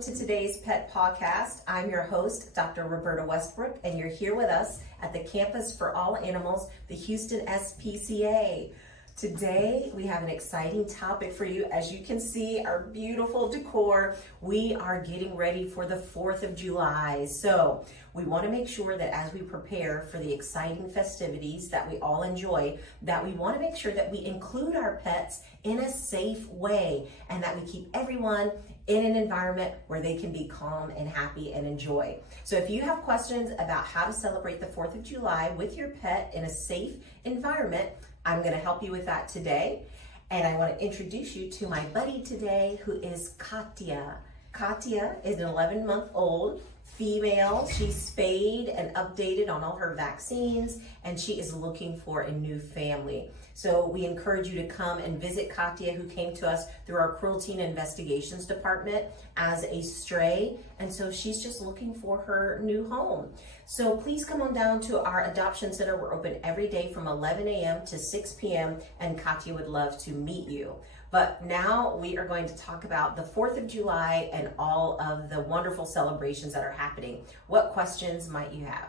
Welcome to today's Pet Pawcast. I'm your host, Dr. Roberta Westbrook, and you're here with us at the Campus for All Animals, the Houston SPCA. Today, we have an exciting topic for you. As you can see, our beautiful decor, we are getting ready for the 4th of July. So we want to make sure that as we prepare for the exciting festivities that we all enjoy, that we want to make sure that we include our pets in a safe way and that we keep everyone in an environment where they can be calm and happy and enjoy. So if you have questions about how to celebrate the 4th of July with your pet in a safe environment, I'm going to help you with that today. And I want to introduce you to my buddy today, who is Katya. Katya is an 11-month-old female. She's spayed and updated on all her vaccines, and she is looking for a new family. So we encourage you to come and visit Katya, who came to us through our Cruelty and Investigations Department as a stray. And so she's just looking for her new home. So please come on down to our adoption center. We're open every day from 11 a.m. to 6 p.m. and Katya would love to meet you. But now we are going to talk about the 4th of July and all of the wonderful celebrations that are happening. What questions might you have?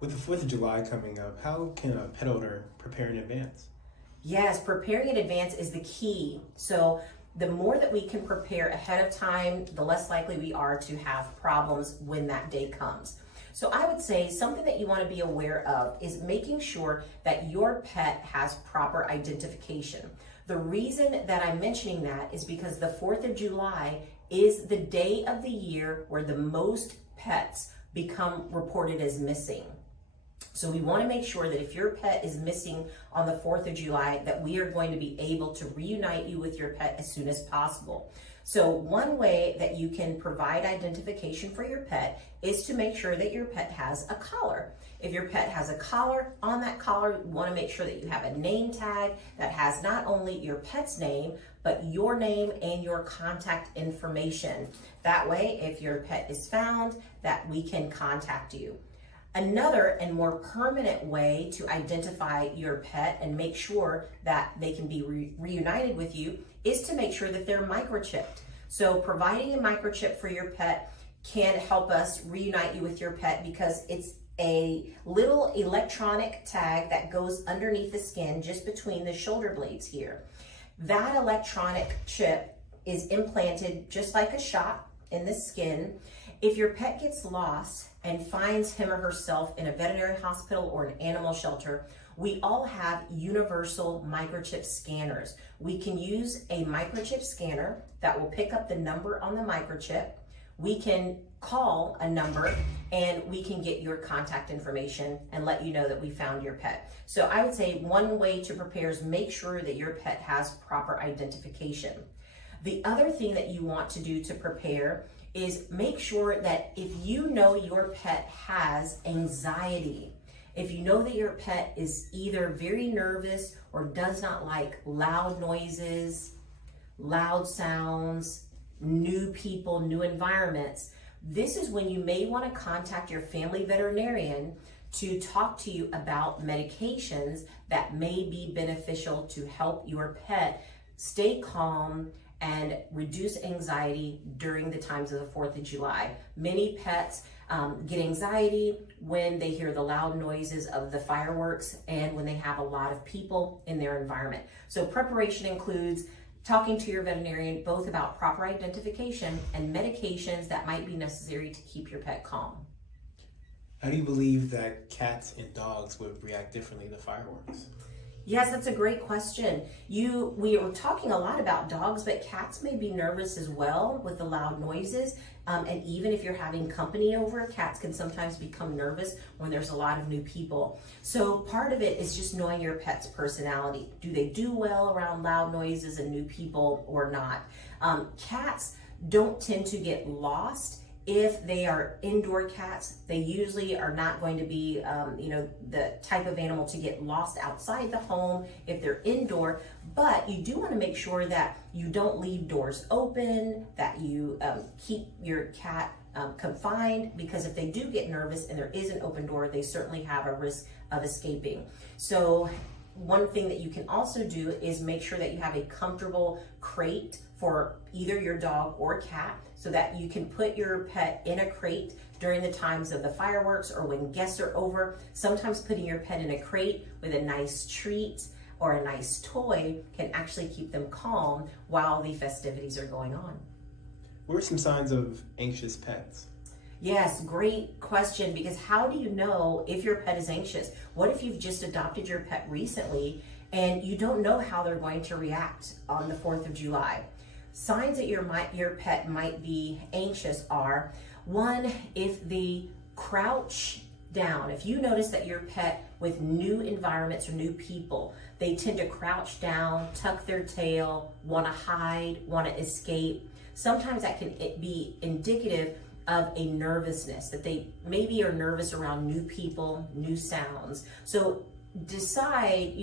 With the 4th of July coming up, how can a pet owner prepare in advance? Yes, preparing in advance is the key. So the more that we can prepare ahead of time, the less likely we are to have problems when that day comes. So I would say something that you want to be aware of is making sure that your pet has proper identification. The reason that I'm mentioning that is because the 4th of July is the day of the year where the most pets become reported as missing. So we want to make sure that if your pet is missing on the 4th of July, that we are going to be able to reunite you with your pet as soon as possible. So one way that you can provide identification for your pet is to make sure that your pet has a collar. If your pet has a collar, on that collar, you want to make sure that you have a name tag that has not only your pet's name, but your name and your contact information. That way, if your pet is found, that we can contact you. Another and more permanent way to identify your pet and make sure that they can be reunited with you is to make sure that they're microchipped. So providing a microchip for your pet can help us reunite you with your pet because it's a little electronic tag that goes underneath the skin just between the shoulder blades here. That electronic chip is implanted just like a shot in the skin. If your pet gets lost and finds him or herself in a veterinary hospital or an animal shelter, we all have universal microchip scanners. We can use a microchip scanner that will pick up the number on the microchip. We can call a number and we can get your contact information and let you know that we found your pet. So I would say one way to prepare is make sure that your pet has proper identification. The other thing that you want to do to prepare is make sure that if you know your pet has anxiety, if you know that your pet is either very nervous or does not like loud noises, loud sounds, new people, new environments, this is when you may want to contact your family veterinarian to talk to you about medications that may be beneficial to help your pet stay calm and reduce anxiety during the times of the 4th of July. Many pets get anxiety when they hear the loud noises of the fireworks and when they have a lot of people in their environment. So preparation includes talking to your veterinarian both about proper identification and medications that might be necessary to keep your pet calm. How do you believe that cats and dogs would react differently to fireworks? Yes, that's a great question. We were talking a lot about dogs, but cats may be nervous as well with the loud noises. And even if you're having company over, cats can sometimes become nervous when there's a lot of new people. So part of it is just knowing your pet's personality. Do they do well around loud noises and new people or not? Cats don't tend to get lost. If they are indoor cats, they usually are not going to be, the type of animal to get lost outside the home if they're indoor. But you do want to make sure that you don't leave doors open, that you keep your cat confined, because if they do get nervous and there is an open door, they certainly have a risk of escaping. So one thing that you can also do is make sure that you have a comfortable crate for either your dog or cat, so that you can put your pet in a crate during the times of the fireworks or when guests are over. Sometimes putting your pet in a crate with a nice treat or a nice toy can actually keep them calm while the festivities are going on. What are some signs of anxious pets? Yes, great question, because how do you know if your pet is anxious? What if you've just adopted your pet recently and you don't know how they're going to react on the 4th of July? Signs that your pet might be anxious are, one, if they crouch down. If you notice that your pet with new environments or new people, they tend to crouch down, tuck their tail, want to hide, want to escape. Sometimes that can be indicative of a nervousness, that they maybe are nervous around new people, new sounds. So decide,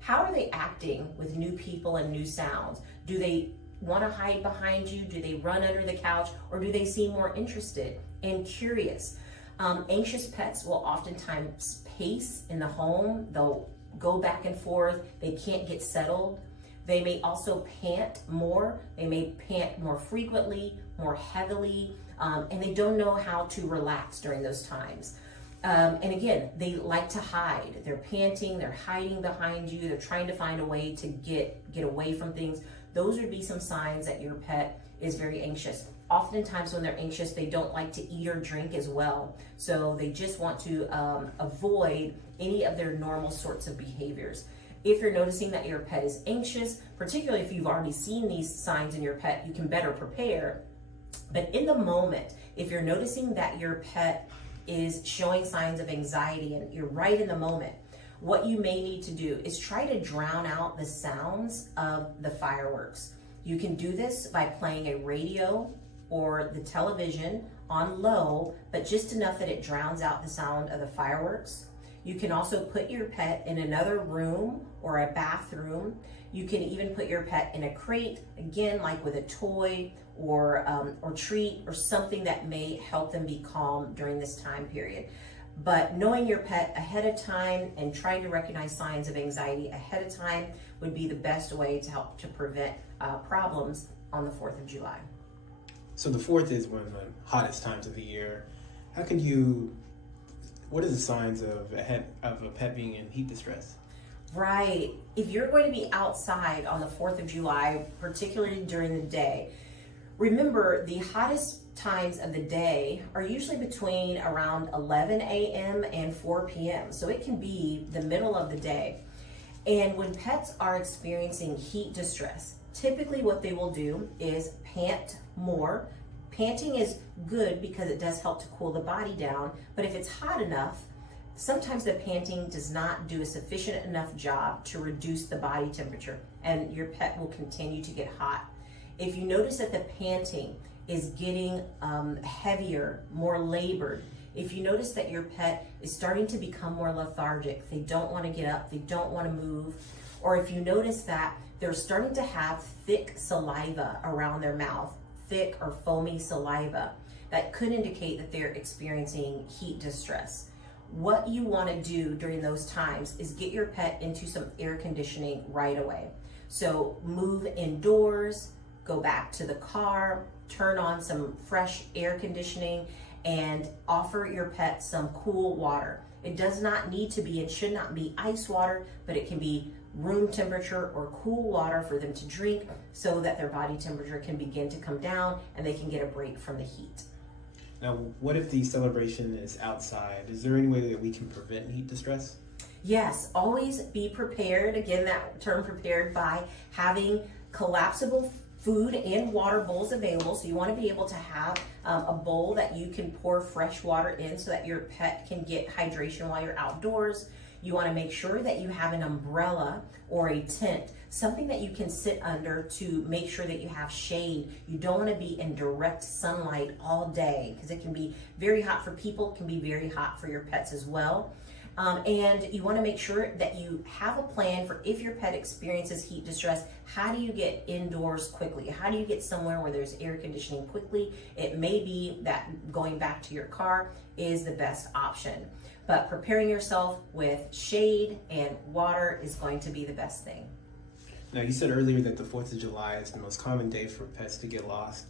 how are they acting with new people and new sounds? Do they want to hide behind you? Do they run under the couch? Or do they seem more interested and curious? Anxious pets will oftentimes pace in the home. They'll go back and forth. They can't get settled. They may also pant more. They may pant more frequently, more heavily, and they don't know how to relax during those times. And again, they like to hide. They're panting, they're hiding behind you, they're trying to find a way to get away from things. Those would be some signs that your pet is very anxious. Oftentimes when they're anxious, they don't like to eat or drink as well. So they just want to avoid any of their normal sorts of behaviors. If you're noticing that your pet is anxious, particularly if you've already seen these signs in your pet, you can better prepare. But in the moment, if you're noticing that your pet is showing signs of anxiety and you're right in the moment, what you may need to do is try to drown out the sounds of the fireworks. You can do this by playing a radio or the television on low, but just enough that it drowns out the sound of the fireworks. You can also put your pet in another room or a bathroom. You can even put your pet in a crate, again, like with a toy or treat or something that may help them be calm during this time period. But knowing your pet ahead of time and trying to recognize signs of anxiety ahead of time would be the best way to help to prevent problems on the 4th of July. So the 4th is one of the hottest times of the year. What are the signs of a pet being in heat distress? Right. If you're going to be outside on the 4th of July, particularly during the day, remember the hottest times of the day are usually between around 11 a.m. and 4 p.m. So it can be the middle of the day. And when pets are experiencing heat distress, typically what they will do is pant more. Panting is good because it does help to cool the body down, but if it's hot enough, sometimes the panting does not do a sufficient enough job to reduce the body temperature, and your pet will continue to get hot. If you notice that the panting is getting heavier, more labored, if you notice that your pet is starting to become more lethargic, they don't want to get up, they don't want to move, or if you notice that they're starting to have thick saliva around their mouth, thick or foamy saliva, that could indicate that they're experiencing heat distress. What you want to do during those times is get your pet into some air conditioning right away. So move indoors, go back to the car, turn on some fresh air conditioning, and offer your pet some cool water. It does not need to be and should not be ice water, but it can be room temperature or cool water for them to drink so that their body temperature can begin to come down and they can get a break from the heat. Now, what if the celebration is outside? Is there any way that we can prevent heat distress? Yes, always be prepared. Again, that term prepared, by having collapsible food and water bowls available. So you want to be able to have a bowl that you can pour fresh water in so that your pet can get hydration while you're outdoors. You want to make sure that you have an umbrella or a tent, something that you can sit under to make sure that you have shade. You don't want to be in direct sunlight all day because it can be very hot for people, it can be very hot for your pets as well. And you want to make sure that you have a plan for if your pet experiences heat distress. How do you get indoors quickly? How do you get somewhere where there's air conditioning quickly? It may be that going back to your car is the best option, but preparing yourself with shade and water is going to be the best thing. Now, you said earlier that the 4th of July is the most common day for pets to get lost.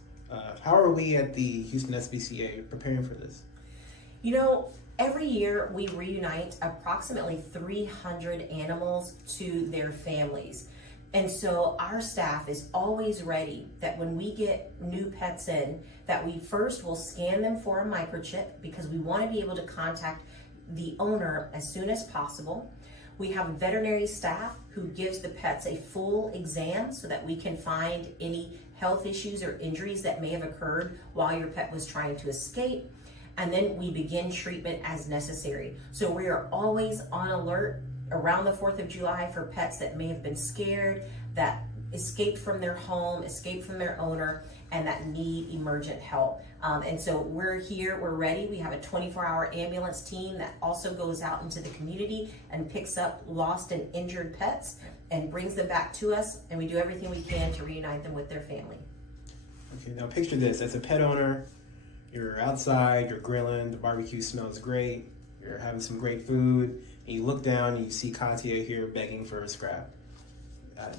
How are we at the Houston SPCA preparing for this? You know, every year we reunite approximately 300 animals to their families. And so our staff is always ready that when we get new pets in, that we first will scan them for a microchip because we want to be able to contact the owner as soon as possible. We have veterinary staff who gives the pets a full exam so that we can find any health issues or injuries that may have occurred while your pet was trying to escape. And then we begin treatment as necessary. So we are always on alert around the 4th of July for pets that may have been scared, that escaped from their home, escaped from their owner, and that need emergent help. And so we're here, we're ready. We have a 24-hour ambulance team that also goes out into the community and picks up lost and injured pets and brings them back to us, and we do everything we can to reunite them with their family. Okay, now picture this. As a pet owner, you're outside, you're grilling, the barbecue smells great, you're having some great food, and you look down and you see Katya here begging for a scrap.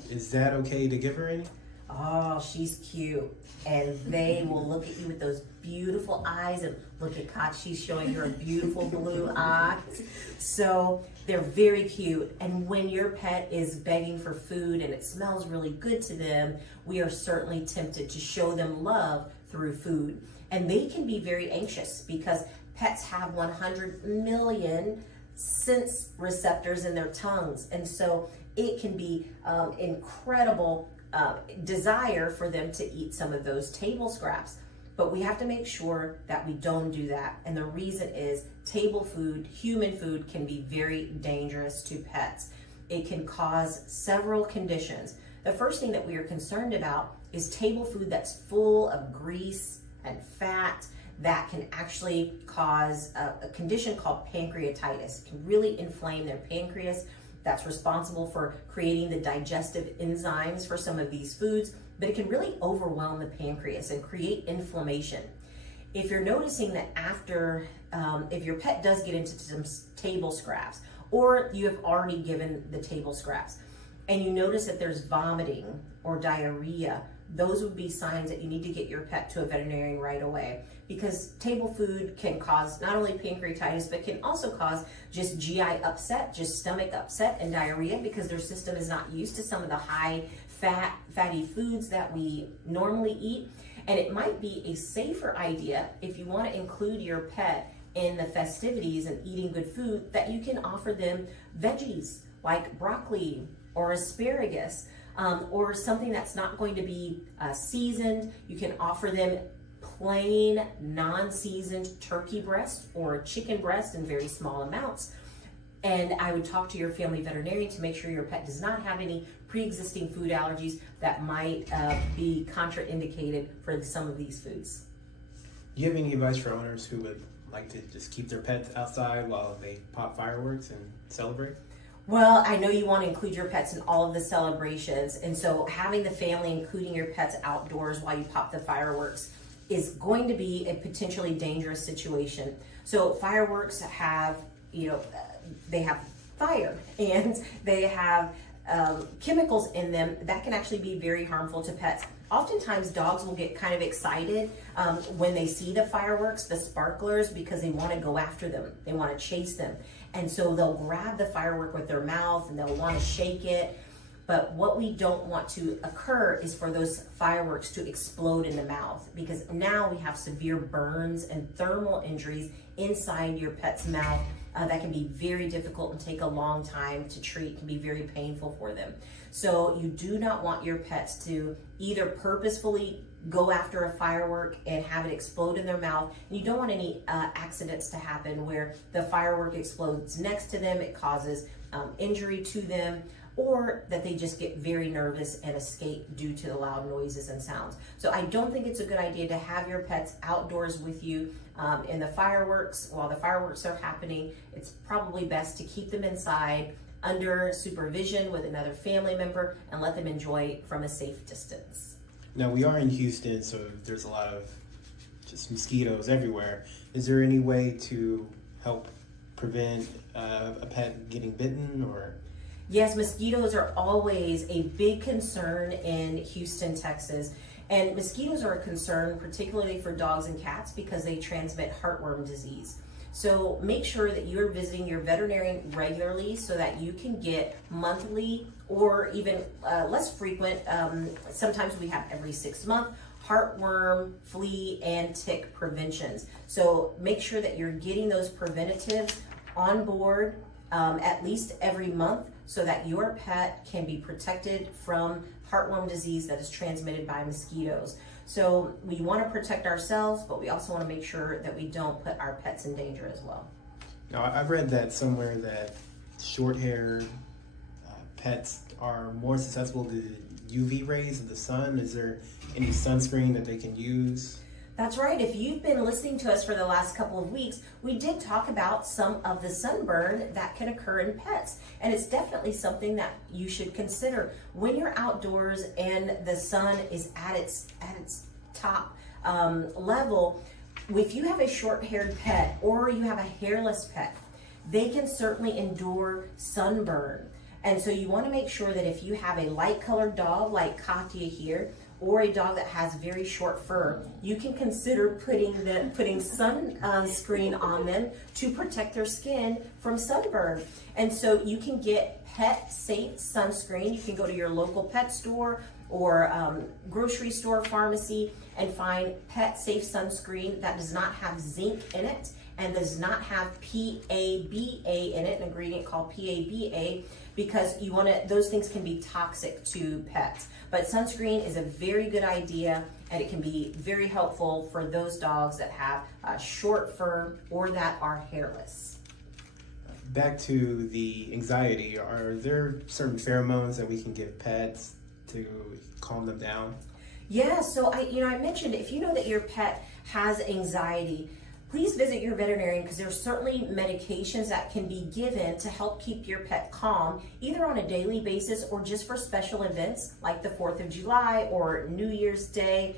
Is that okay to give her any? Oh, she's cute. And they will look at you with those beautiful eyes, and look at Kat, she's showing her beautiful blue eyes. So they're very cute. And when your pet is begging for food and it smells really good to them, we are certainly tempted to show them love through food. And they can be very anxious because pets have 100 million sense receptors in their tongues. And so it can be incredible desire for them to eat some of those table scraps. But we have to make sure that we don't do that. And the reason is table food, human food, can be very dangerous to pets. It can cause several conditions. The first thing that we are concerned about is table food that's full of grease and fat that can actually cause a condition called pancreatitis. It can really inflame their pancreas. That's responsible for creating the digestive enzymes for some of these foods, but it can really overwhelm the pancreas and create inflammation. If you're noticing that after, if your pet does get into some table scraps, or you have already given the table scraps, and you notice that there's vomiting or diarrhea, those would be signs that you need to get your pet to a veterinarian right away, because table food can cause not only pancreatitis, but can also cause just GI upset, just stomach upset and diarrhea, because their system is not used to some of the high fatty foods that we normally eat. And it might be a safer idea, if you want to include your pet in the festivities and eating good food, that you can offer them veggies like broccoli or asparagus, or something that's not going to be seasoned. You can offer them plain, non-seasoned turkey breast or chicken breast in very small amounts. And I would talk to your family veterinarian to make sure your pet does not have any pre-existing food allergies that might be contraindicated for some of these foods. Do you have any advice for owners who would like to just keep their pets outside while they pop fireworks and celebrate? Well, I know you want to include your pets in all of the celebrations, and so having the family, including your pets outdoors while you pop the fireworks, is going to be a potentially dangerous situation. So fireworks have, they have fire, and they have chemicals in them that can actually be very harmful to pets. Oftentimes dogs will get kind of excited when they see the fireworks, the sparklers, because they want to go after them. They want to chase them. And so they'll grab the firework with their mouth and they'll want to shake it. But what we don't want to occur is for those fireworks to explode in the mouth, because now we have severe burns and thermal injuries inside your pet's mouth that can be very difficult and take a long time to treat, can be very painful for them. So you do not want your pets to either purposefully go after a firework and have it explode in their mouth. And you don't want any accidents to happen where the firework explodes next to them, it causes injury to them, or that they just get very nervous and escape due to the loud noises and sounds. So I don't think it's a good idea to have your pets outdoors with you in the fireworks. While the fireworks are happening, it's probably best to keep them inside under supervision with another family member and let them enjoy from a safe distance. Now, we are in Houston, so there's a lot of just mosquitoes everywhere. Is there any way to help prevent a pet getting bitten? Or Yes, mosquitoes are always a big concern in Houston, Texas. And mosquitoes are a concern particularly for dogs and cats because they transmit heartworm disease. So make sure that you're visiting your veterinarian regularly so that you can get monthly or even less frequent, sometimes we have every 6 month, heartworm, flea, and tick preventions. So make sure that you're getting those preventatives on board at least every month so that your pet can be protected from heartworm disease that is transmitted by mosquitoes. So we want to protect ourselves, but we also want to make sure that we don't put our pets in danger as well. now, I've read that somewhere that short-haired pets are more susceptible to the UV rays of the sun. Is there any sunscreen that they can use? That's right. If you've been listening to us for the last couple of weeks, we did talk about some of the sunburn that can occur in pets. And it's definitely something that you should consider when you're outdoors and the sun is at its top level. If you have a short-haired pet or you have a hairless pet, they can certainly endure sunburn. And so you want to make sure that if you have a light-colored dog like Katya here, or a dog that has very short fur, you can consider putting sunscreen on them to protect their skin from sunburn. And so you can get pet safe sunscreen. You can go to your local pet store or grocery store, pharmacy, and find pet safe sunscreen that does not have zinc in it and does not have PABA in it, an ingredient called PABA, because those things can be toxic to pets. But sunscreen is a very good idea, and it can be very helpful for those dogs that have short fur or that are hairless. Back to the anxiety, are there certain pheromones that we can give pets to calm them down? Yeah, so I mentioned if you know that your pet has anxiety, please visit your veterinarian because there are certainly medications that can be given to help keep your pet calm, either on a daily basis or just for special events like the 4th of July or New Year's Day.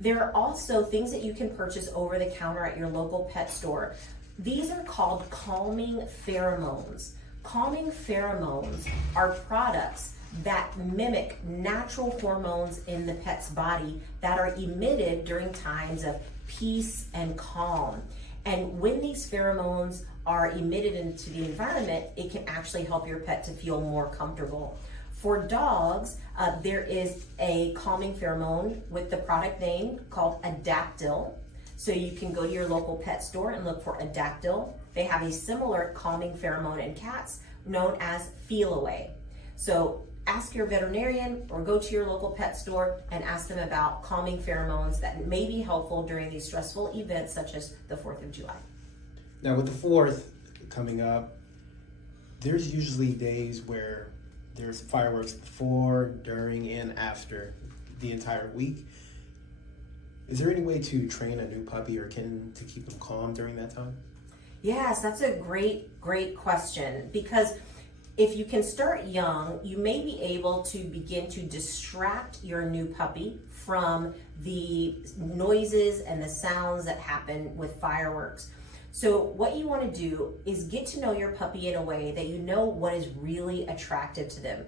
There are also things that you can purchase over the counter at your local pet store. These are called calming pheromones. Calming pheromones are products that mimic natural hormones in the pet's body that are emitted during times of peace and calm. And when these pheromones are emitted into the environment, it can actually help your pet to feel more comfortable. For dogs, there is a calming pheromone with the product name called Adaptil. So you can go to your local pet store and look for Adaptil. They have a similar calming pheromone in cats known as Feel Away. So ask your veterinarian or go to your local pet store and ask them about calming pheromones that may be helpful during these stressful events such as the 4th of July. Now, with the 4th coming up, there's usually days where there's fireworks before, during, and after the entire week. Is there any way to train a new puppy or kitten to keep them calm during that time? Yes, that's a great question, because if you can start young, you may be able to begin to distract your new puppy from the noises and the sounds that happen with fireworks. So what you want to do is get to know your puppy in a way that you know what is really attractive to them.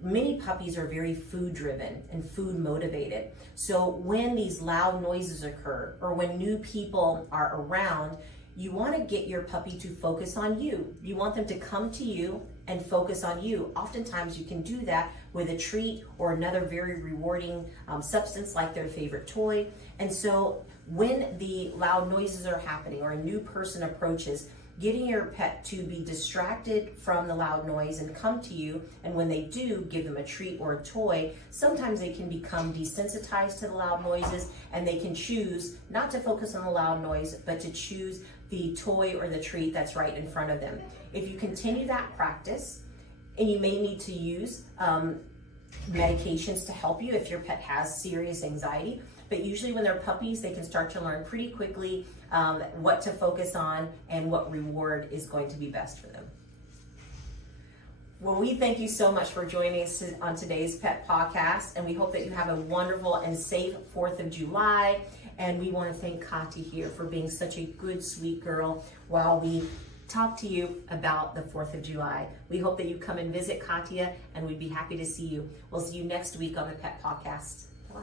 Many puppies are very food driven and food motivated. So when these loud noises occur or when new people are around, you want to get your puppy to focus on you. You want them to come to you and focus on you. Oftentimes you can do that with a treat or another very rewarding substance like their favorite toy. And so when the loud noises are happening or a new person approaches, getting your pet to be distracted from the loud noise and come to you, and when they do, give them a treat or a toy. Sometimes they can become desensitized to the loud noises and they can choose not to focus on the loud noise, but to choose the toy or the treat that's right in front of them. If you continue that practice, and you may need to use medications to help you if your pet has serious anxiety. But usually when they're puppies, they can start to learn pretty quickly what to focus on and what reward is going to be best for them. Well, we thank you so much for joining us on today's Pet Podcast, and we hope that you have a wonderful and safe 4th of July. And we want to thank Kati here for being such a good, sweet girl while we talk to you about the 4th of July. We hope that you come and visit Katia, and we'd be happy to see you. We'll see you next week on the Pet Podcast. Bye.